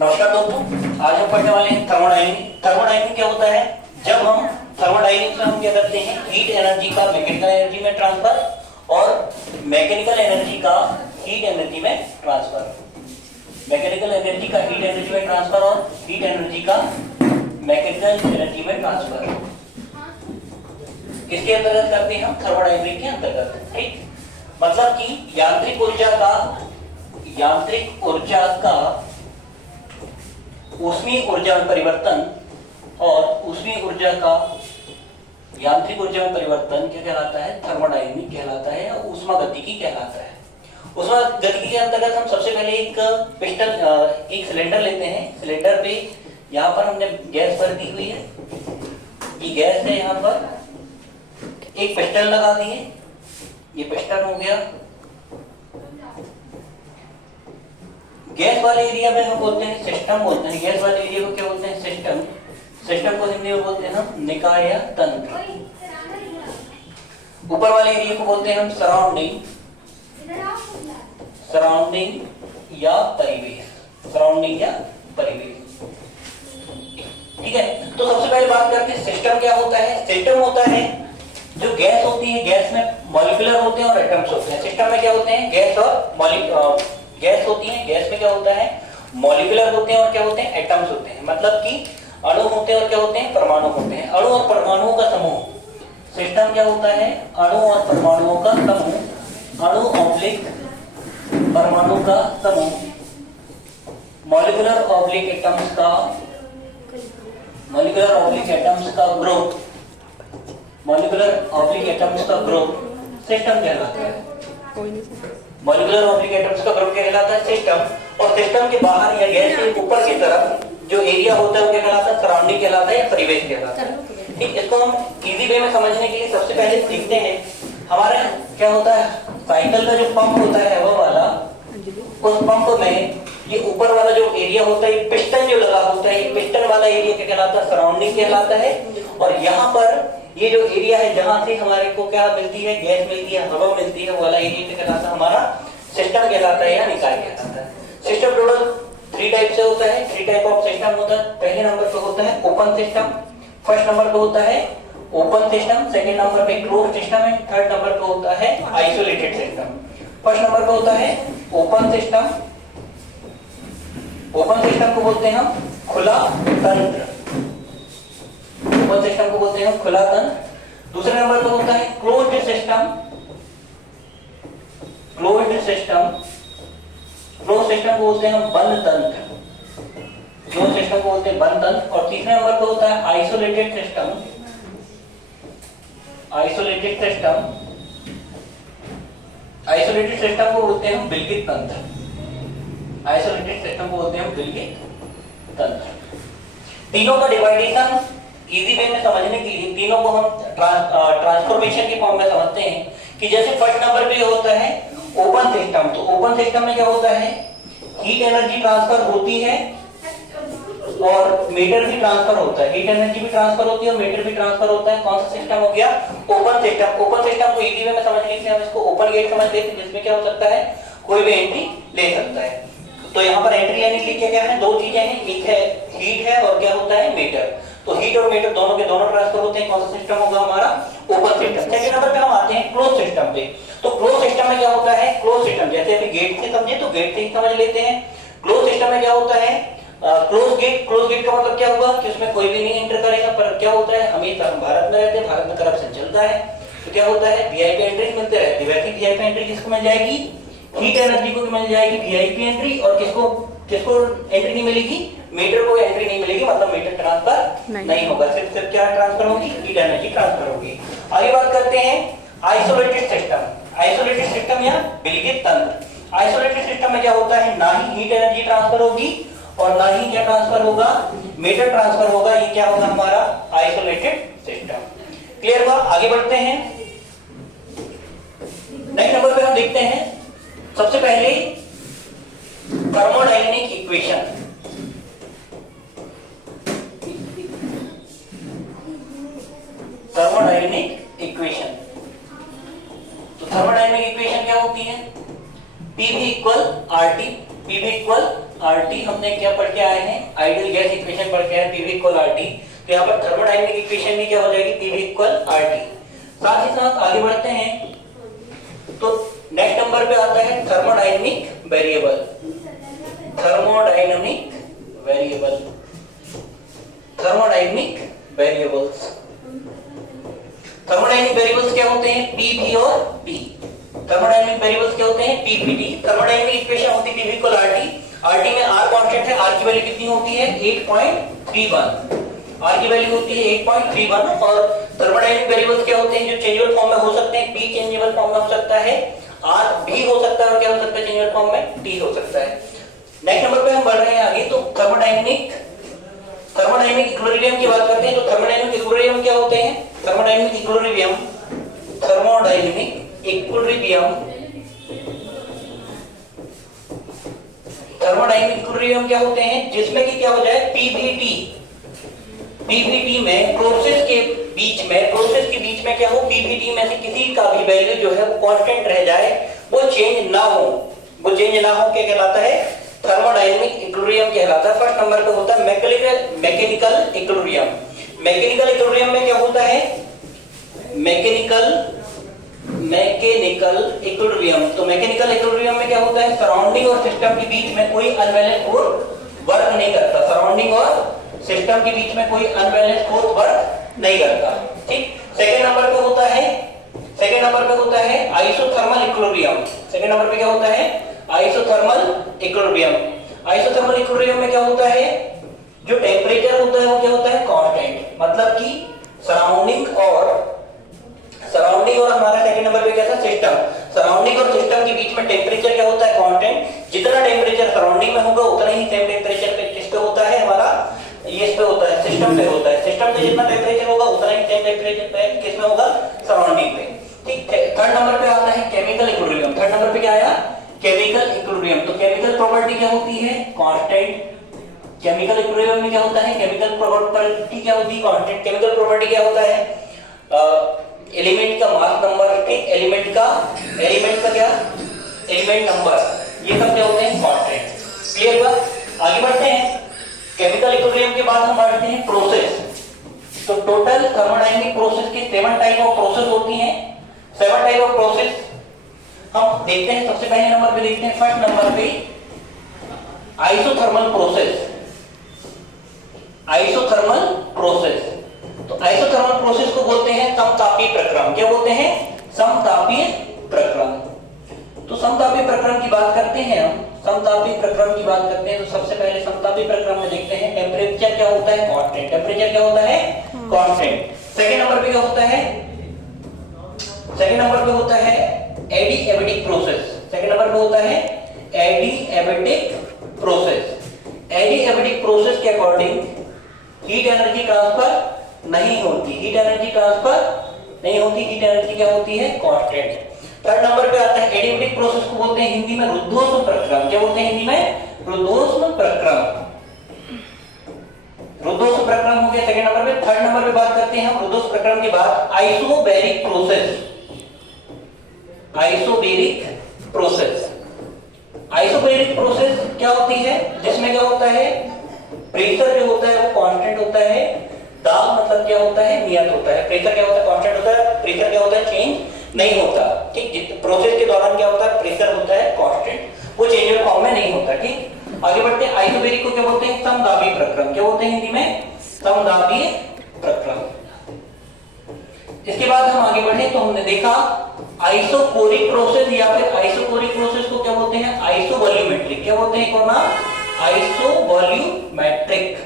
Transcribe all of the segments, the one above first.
नमस्कार दोस्तों, आज हम पढ़ने वाले हैं थर्मोडायनेमिक्स। थर्मोडायनेमिक्स क्या होता है? जब हम थर्मोडायनेमिक्स में हम क्या करते हैं, हीट एनर्जी का मैकेनिकल एनर्जी में ट्रांसफर और मैकेनिकल एनर्जी का हीट एनर्जी में ट्रांसफर। मैकेनिकल एनर्जी का हीट एनर्जी में ट्रांसफर और हीट एनर्जी का मैकेनिकल एनर्जी में ट्रांसफर किसके अंतर्गत करते हैं? हम थर्मोडायनेमिक्स के अंतर्गत। ठीक, मतलब कि यांत्रिक ऊर्जा का ऊष्मीय ऊर्जा में परिवर्तन और ऊष्मीय ऊर्जा का यांत्रिक ऊर्जा में परिवर्तन क्या कहलाता है? थर्मोडायनेमिक्स कहलाता है या ऊष्मागतिकी कहलाता है। ऊष्मागतिकी के अंतर्गत हम सबसे पहले एक सिलेंडर लेते हैं। सिलेंडर पे यहाँ पर हमने गैस भर दी हुई है, ये गैस है। यहाँ पर एक पिस्टन लगा दिए, ये पिस्टन हो गया। गैस वाले एरिया में हम बोलते हैं सिस्टम बोलते हैं। गैस वाले एरिया को क्या बोलते हैं? सिस्टम। सिस्टम को हिंदी में बोलते हैं हम निकाय या तंत्र। ऊपर वाले एरिया को बोलते हैं हम सराउंडिंग या परिवेश। सराउंडिंग या परिवेश। ठीक है, तो सबसे पहले बात करते हैं सिस्टम क्या होता है। सिस्टम होता है जो गैस होती है, गैस में मॉलिक्यूलर होते हैं और एटम्स होते हैं। सिस्टम में क्या होते हैं? गैस होती है, गैस में क्या होता है? मॉलिक्यूलर होते हैं और क्या होते हैं? एटम्स होते हैं। मतलब कि अणु होते हैं और क्या होते हैं? परमाणु होते हैं। अणु और परमाणुओं का समूह। सिस्टम क्या होता है? अणु और परमाणुओं का समूह। अणु ऑब्लिक परमाणु का समूह। मॉलिक्यूलर ऑब्लिक एटम्स का ग्रुप। मॉलिक्यूलर ऑब्लिक एटम्स का ग्रुप सिस्टम कहलाता है। मॉलिक्यूलर ऑब्लिक एटम्स का ग्रुप कहलाता है सिस्टम। और सिस्टम के बाहर या गैस के ऊपर की तरफ जो एरिया होता है वो क्या कहलाता है? सराउंडिंग कहलाता है या परिवेश कहलाता है। ठीक, इसको हम इजी वे में समझने के लिए सबसे पहले सीखते हैं। हमारे क्या होता है? साइकिल का जो पंप होता है वो वाला, उस पंप में ये ऊपर वाला जो एरिया होता है, ये पिस्टन जो लगा होता है, ये पिस्टन वाला एरिया क्या कहलाता है? सराउंडिंग कहलाता है। और यहाँ पर ये जो एरिया है जहां से हमारे को क्या मिलती है? गैस मिलती है, हवा मिलती है, वाला एरिया क्या कहलाता है? हमारा सिस्टम कहलाता है या निकाय कहलाता है। सिस्टम टोटल 3 टाइप से होता है। 3 टाइप ऑफ सिस्टम होता है। पहले नंबर पे होता है ओपन सिस्टम, फर्स्ट नंबर पे होता है ओपन सिस्टम, सेकंड नंबर पे क्लोज्ड सिस्टम है, थर्ड नंबर पे होता है आइसोलेटेड सिस्टम। फर्स्ट नंबर पे होता है ओपन सिस्टम। ओपन सिस्टम को बोलते हैं हम खुला तंत्र। ओपन सिस्टम को बोलते हैं हम खुला तंत्र। दूसरे नंबर पे होता है क्लोज्ड सिस्टम। क्लोज्ड सिस्टम को बोलते हैं हम बंद तंत्र। क्लोज्ड सिस्टम को बोलते हैं बंद तंत्र। और तीसरे नंबर पे होता है आइसोलेटेड सिस्टम। आइसोलेटेड सिस्टम को बोलते हैं हम विलगित तंत्र। आइसोलेटेड सिस्टम को बोलते हैं हम विलगित तंत्र। तीनों का डिवाइडेशन इजी वे में समझने के लिए तीनों को हम ट्रांसफॉर्मेशन के फॉर्म में समझते हैं। कि जैसे फर्स्ट नंबर पे होता है ओपन सिस्टम, तो ओपन सिस्टम में क्या होता है? हीट एनर्जी ट्रांसफर होती है और मीटर भी ट्रांसफर होता है। हीट एनर्जी भी ट्रांसफर होती है और मीटर भी ट्रांसफर होता है। कौन सा सिस्टम हो गया? Open system. ओपन सिस्टम को इजी वे में समझने के लिए हम इसको ओपन गेट समझ लेते हैं, जिसमें क्या हो सकता है? कोई भी एंट्री ले सकता है। तो यहाँ पर एंट्री लेने के लिए क्या है? 2 चीजें हैं, एक है हीट है और क्या होता है? मीटर। तो हीट और मीटर दोनों के दोनों ट्रांसफर होते हैं। कौन सा सिस्टम होगा हमारा? Open system. सेकंड नंबर पे हम आते हैं क्लोज सिस्टम पे। तो क्लोज सिस्टम में क्या होता है? क्लोज सिस्टम जैसे अभी गेट से समझे तो गेट से ही समझ लेते हैं। क्लोज सिस्टम में क्या होता है? क्लोज गेट का मतलब क्या होगा? कि उसमें कोई भी नहीं एंटर करेगा। पर क्या होता है? हम भारत में रहते हैं, भारत में करप्शन चलता है, तो क्या होता है? वीआईपी एंट्री मिलते रहती है। वैसे वीआईपी एंट्री किसको मिल जाएगी? हीट एनर्जी को मिल जाएगी वीआईपी एंट्री। और किसको एंट्री नहीं मिलेगी? मीटर को एंट्री नहीं मिलेगी, मतलब मीटर ट्रांसफर नहीं होगा। सिर्फ क्या ट्रांसफर होगी? हीट एनर्जी ट्रांसफर होगी। आगे बात करते हैं आइसोलेटेड सिस्टम। आइसोलेटेड सिस्टम या विलगित तंत्र। आइसोलेटेड सिस्टम में क्या होता है? ना ही हीट एनर्जी ट्रांसफर होगी और ना ही क्या ट्रांसफर होगा? मीटर ट्रांसफर होगा। ये क्या होगा हमारा? Isolated system. क्लियर हुआ? आगे बढ़ते हैं। नेक्स्ट नंबर पे हम देखते हैं सबसे पहले थर्मोडायनेमिक इक्वेशन। Thermodynamic equation. तो थर्मोडायनेमिक इक्वेशन क्या होती है? PV equal RT. PV equal RT हमने अपने क्या पढ़ के आए हैं, आइडियल गैस इक्वेशन पढ़ के आए, पीवी इक्वल आरटी। तो यहाँ पर थर्मोडायनेमिक इक्वेशन भी क्या हो जाएगी, पीवी इक्वल आरटी। साथ ही साथ आगे बढ़ते हैं तो नेक्स्ट नंबर पे आता है thermodynamic variable. Thermodynamic variable, thermodynamic variables. Thermodynamic variables क्या होते हैं, पी, वी और पी। थर्मोडायनेमिक वेरिएबल्स क्या होते हैं, P, V, T. Thermodynamic equation होती है पीवी इक्वल आरटी। आरटी में आर कांस्टेंट है, आर की वैल्यू कितनी होती है, 8.31। आर की वैल्यू होती है 8.31। और थर्मोडायनेमिक वेरिएबल्स क्या होते हैं, जो चेंजेबल फॉर्म में हो सकते हैं, पी चेंजेबल फॉर्म में हो सकता है, आर भी हो सकता है, और क्या हो सकता है चेंजेबल फॉर्म में, टी हो सकता है। नेक्स्ट नंबर पे हम बढ़ रहे हैं आगे, तो थर्मोडायनेमिक इक्विलिब्रियम की बात करते हैं। तो थर्मोडायनेमिक इक्विलिब्रियम क्या होते हैं, thermodynamic equilibrium, thermodynamic equilibrium, thermodynamic equilibrium क्या होते हैं, जिसमें कि क्या हो जाए, पीवीटी में प्रोसेस के बीच में क्या हो, पीवीटी में से किसी का भी वैल्यू जो है वो कांस्टेंट रह जाए, वो चेंज ना हो, क्या कहलाता है, थर्मोडायनेमिक इक्विलिब्रियम कहलाता है। फर्स्ट नंबर पे होता है मैकेनिकल इक्विलिब्रियम। मैकेनिकल इक्विलिब्रियम में क्या होता है, मैकेनिकल इक्विलिब्रियम। तो मैकेनिकल इक्विलिब्रियम में क्या होता है, सराउंडिंग और सिस्टम के बीच में कोई अनबैलेंस फोर्स वर्क नहीं करता, सराउंडिंग और सिस्टम के बीच में कोई अनबैलेंस फोर्स वर्क नहीं करता। ठीक। सेकंड नंबर पे होता है आइसोथर्मल इक्विलिब्रियम। सेकंड नंबर पे क्या होता है, आइसोथर्मल इक्विलिब्रियम। आइसोथर्मल इक्विलिब्रियम में क्या होता है, जो टेम्परेचर होता है वो क्या होता है, कांस्टेंट। मतलब कि सराउंडिंग और हमारा सेकंड नंबर पे क्या था, सिस्टम। सराउंडिंग और सिस्टम के बीच में टेम्परेचर क्या होता है, कांस्टेंट। जितना टेम्परेचर सराउंडिंग में होगा उतना ही सेम टेम्परेचर पे किस पे होता है, हमारा ये इस पे होता है, सिस्टम पे होता है। सिस्टम पे जितना टेम्परेचर होगा उतना ही सेम टेम्परेचर पे किस में होगा, सराउंडिंग पे। ठीक। थर्ड नंबर पे आता है केमिकल इक्विलिब्रियम। थर्ड नंबर पे क्या आया, केमिकल इक्विलिब्रियम। तो केमिकल प्रॉपर्टी क्या होती है, कांस्टेंट। केमिकल इक्विलिब्रियम में क्या होता है, केमिकल प्रॉपर्टी क्या होती है, कांस्टेंट। केमिकल प्रॉपर्टी क्या होता है, एलिमेंट का मास नंबर, ठीक, एलिमेंट का क्या, एलिमेंट नंबर, ये सब क्या होते हैं, कांस्टेंट। क्लियर हुआ। आगे बढ़ते हैं, केमिकल इक्विलिब्रियम के बाद हम बढ़ते हैं प्रोसेस। तो टोटल थर्मोडायनेमिक प्रोसेस के 7 टाइप ऑफ प्रोसेस होती हैं। 7 टाइप ऑफ प्रोसेस हम देखते हैं। सबसे पहले नंबर पे देखते हैं, फर्स्ट नंबर पे आइसोथर्मल प्रोसेस। आइसोथर्मल प्रोसेस, तो आइसोथर्मल प्रोसेस को बोलते हैं समतापीय प्रक्रम। क्या बोलते हैं, समतापीय प्रक्रम। तो समतापीय प्रक्रम की बात करते हैं हम, समतापीय प्रक्रम की बात करते हैं। तो सबसे पहले समतापीय प्रक्रम में देखते हैं, टेम्परेचर क्या होता है, कांस्टेंट। टेम्परेचर क्या होता है, कांस्टेंट। सेकंड नंबर पे क्या होता है, सेकंड नंबर पे होता है एडिएबेटिक प्रोसेस। सेकंड नंबर पे होता है एडिएबेटिक प्रोसेस। एडिएबेटिक प्रोसेस के अकॉर्डिंग हीट एनर्जी ट्रांसफर नहीं होती, हीट एनर्जी क्या होती है, कांस्टेंट। थर्ड नंबर पे आता है एडिएबेटिक प्रोसेस को बोलते हैं हिंदी में रुद्धोष्म प्रक्रम। क्या बोलते हैं हिंदी में, रुद्धोष्म प्रक्रम। रुद्धोष्म प्रक्रम हो गया सेकंड नंबर पे। थर्ड नंबर पे बात करते हैं हम रुद्धोष्म प्रक्रम के बाद isobaric process. Isobaric process, isobaric process क्या होती है, जिसमें क्या होता है, प्रेशर जो होता है वो कांस्टेंट होता है, दाब मतलब क्या होता है, नियत होता है। प्रेशर क्या होता है, कांस्टेंट होता है, प्रेशर क्या होता है, चेंज नहीं होता। ठीक। प्रोसेस के दौरान क्या होता है, प्रेशर होता है कांस्टेंट, वो चेंजेबल फॉर्म में नहीं होता। ठीक। आगे बढ़ते हैं, आइसोबैरिक को क्या बोलते हैं, समदाबी प्रक्रम। क्या बोलते हैं हिंदी में, समदाबी प्रक्रम। इसके बाद हम आगे बढ़े तो हमने देखा आइसोकोरिक प्रोसेस, या फिर आइसोकोरिक प्रोसेस को क्या बोलते हैं, आइसोवॉल्यूमेट्रिक। क्या बोलते हैं, कौन, आइसोवॉल्यूमेट्रिक।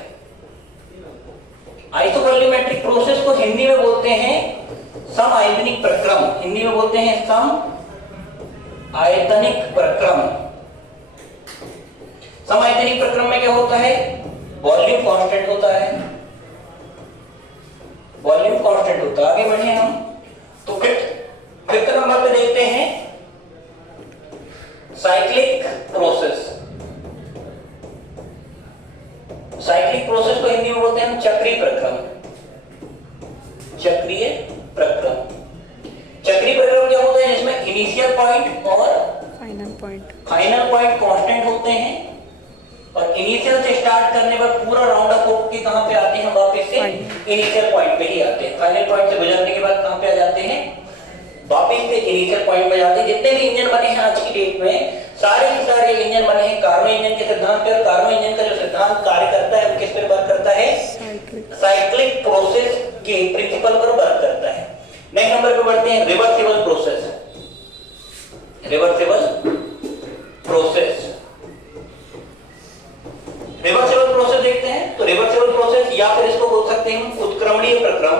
आइसोवॉल्यूमेट्रिक प्रोसेस को हिंदी में बोलते हैं समआयतनिक प्रक्रम। हिंदी में बोलते हैं समआयतनिक प्रक्रम। समआयतनिक प्रक्रम में क्या होता है, वॉल्यूम कांस्टेंट होता है, वॉल्यूम कांस्टेंट होता है। आगे बढ़े हम तो फिफ्थ नंबर पे देखते हैं साइक्लिक प्रोसेस। साइक्लिक प्रोसेस को हिंदी में बोलते हैं चक्रीय प्रक्रम। चक्रीय प्रक्रम, चक्रीय प्रक्रम क्या होता है, जिसमें इनिशियल पॉइंट और फाइनल पॉइंट कांस्टेंट होते हैं। और इनिशियल से स्टार्ट करने पर पूरा राउंड अप होके कहां पे आते हैं, वापस से इनिशियल पॉइंट पे ही आते हैं। फाइनल पॉइंट से गुजरने के बाद कहां पे आ जाते हैं, वापस से इनिशियल पॉइंट पे जाते हैं। जितने भी इंजन बने हैं आज की डेट में, सारे के सारे इंजन बने हैं कार्नो इंजन के सिद्धांत पे, और कार्नो इंजन का जो सिद्धांत कार्य करता है वो किस पर वर्क करता है, साइक्लिक प्रोसेस के प्रिंसिपल पर वर्क करता है। नेक्स्ट नंबर पे बढ़ते हैं, reversible process. Reversible process, reversible process देखते हैं। तो रिवर्सिबल प्रोसेस या फिर इसको बोल सकते हैं उत्क्रमणीय प्रक्रम।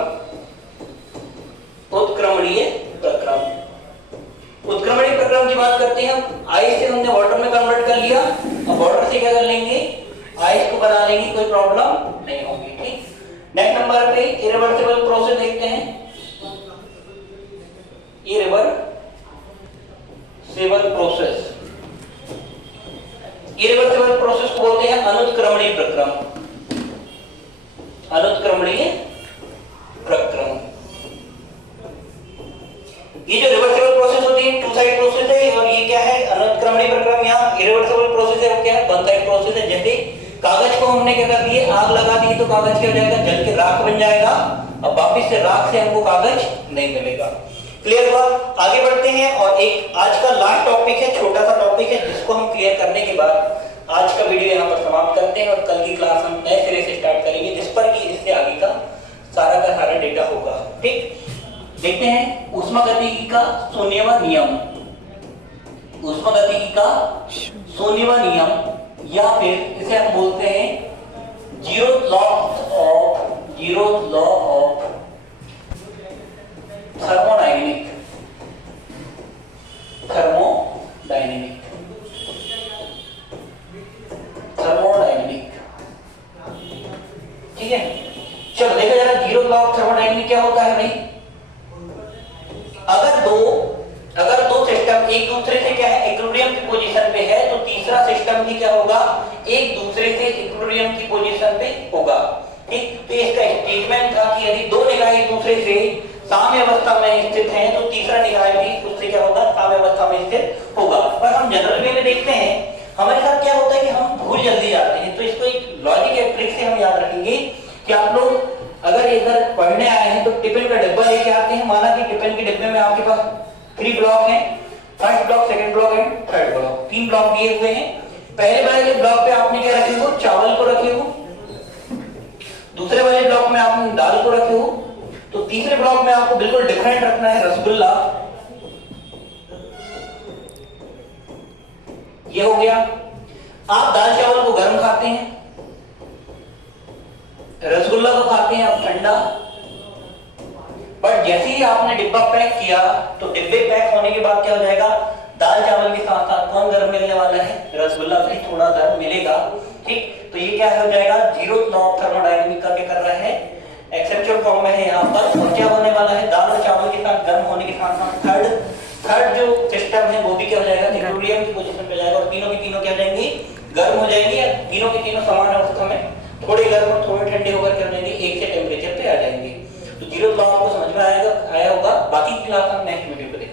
उत्क्रमणीय प्रक्रम, उत्क्रमणीय प्रक्रम की बात करते हैं हम। आइस से हमने वाटर में कन्वर्ट कर लिया, अब वाटर से क्या कर लेंगे, आइस को बना लेंगे, कोई प्रॉब्लम नहीं होगी। ठीक, नेक्स्ट नंबर पे इरिवर्सिबल प्रोसेस देखते हैं। इरिवर्सिबल प्रोसेस, इरिवर्सिबल प्रोसेस को बोलते हैं अनुत्क्रमणीय प्रक्रम। अनुत्क्रमणीय प्रक्रम, ये जो रिवर्सिबल प्रोसेस होती है टू साइड प्रोसेस है, और ये क्या है, अनुत्क्रमणीय प्रक्रम या इरिवर्सिबल प्रोसेस है वो क्या है, वन साइड प्रोसेस है। जैसे कागज को हमने क्या कर दिए, आग लगा दी तो कागज क्या हो जाएगा, जल के राख बन जाएगा। अब वापस से राख से हमको कागज नहीं मिलेगा। क्लियर हुआ? आगे बढ़ते हैं और एक आज का लास्ट टॉपिक है, छोटा सा टॉपिक है, जिसको हम क्लियर करने के बाद आज का वीडियो यहाँ पर समाप्त करते हैं, और कल की क्लास हम नए सिरे से स्टार्ट करेंगे, जिस पर कि इससे आगे का सारा डेटा होगा। ठीक, देखते हैं ऊष्मागतिकी का शून्यवा नियम। ऊष्मागतिकी का शून्यवा नियम, या फिर इसे हम बोलते हैं zeroth law of thermodynamic. Thermodynamic, thermodynamic. ठीक है, चलो देखो जरा, जीरोथ लॉ ऑफ थर्मोडायनेमिक क्या होता है भाई। अगर दो सिस्टम एक दूसरे से क्या है, इक्विलिब्रियम की पोजीशन पे है, तो तीसरा सिस्टम भी क्या होगा, एक दूसरे से इक्विलिब्रियम की पोजीशन पे होगा। ठीक, तो इसका स्टेटमेंट था कि यदि दो निकाय एक दूसरे से साम्य अवस्था में स्थित हैं, तो तीसरा निकाय भी उससे क्या होगा, साम्य अवस्था में स्थित होगा। पर हम जनरल वे में देखते हैं, हमारे साथ क्या होता है कि हम भूल जल्दी जाते हैं। तो इसको एक लॉजिक या ट्रिक से हम याद रखेंगे कि आप लोग अगर इधर पढ़ने आए हैं तो टिफिन का डिब्बा लेके आते हैं। माना कि टिफिन के डिब्बे में आपके पास 3 ब्लॉक हैं, first block, second block and third block, 3 block दिए हुए हैं। पहले वाले ब्लॉक पे आपने क्या रखे हो, चावल को रखे हो। दूसरे वाले ब्लॉक में आपने दाल को रखे हो। तो तीसरे ब्लॉक में आपको बिल्कुल डिफरेंट रखना है, रसगुल्ला। ये हो गया। आप दाल चावल को गर्म खाते हैं, रसगुल्ला को खाते हैं आप ठंडा। बट जैसे ही आपने डिब्बा पैक किया, तो डिब्बे पैक होने के बाद क्या हो जाएगा, दाल चावल के साथ साथ कौन गर्म मिलने वाला है, रसगुल्ला भी थोड़ा गर्म मिलेगा। ठीक, तो ये क्या हो जाएगा, जीरोथ लॉ ऑफ थर्मोडायनेमिक का क्या कर रहा है, एक्सेप्चुअल फॉर्म में है यहाँ पर। और क्या होने वाला है, दाल और चावल के साथ गर्म होने के साथ साथ थर्ड जो सिस्टम है वो भी क्या हो जाएगा, इक्विलिब्रियम की पोजीशन पे जाएगा, और तीनों की तीनों क्या हो जाएंगी, गर्म हो जाएंगी। या तीनों की तीनों समान अवस्था में, थोड़े गर्म और थोड़े ठंडे होकर क्या हो जाएंगे, एक से टेम्परेचर पे आ जाएंगे। तो जीरोथ लॉ आपको समझ में आया होगा। बाकी की क्लास हम नेक्स्ट वीडियो पे देखेंगे।